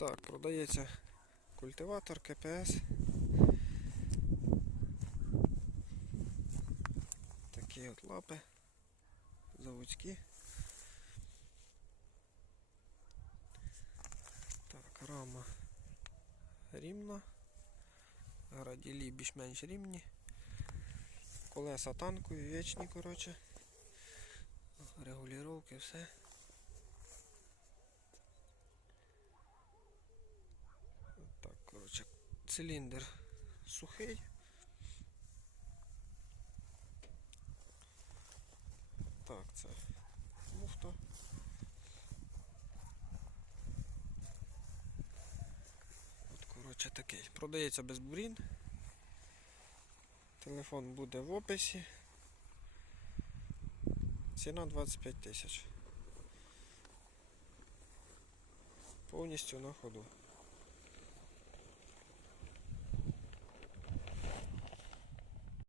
Так, продається культиватор КПС. Такі от лапи заводські. Так, рама рівна. Граділі більш-менш рівні. Колеса танкові, вічні, коротше. Регулювання, все. Так, коротше, циліндр сухий. Так, це муфта. От, коротше, такий. Продається без бурін. Телефон буде в описі. Ціна 25 тисяч. Повністю на ходу.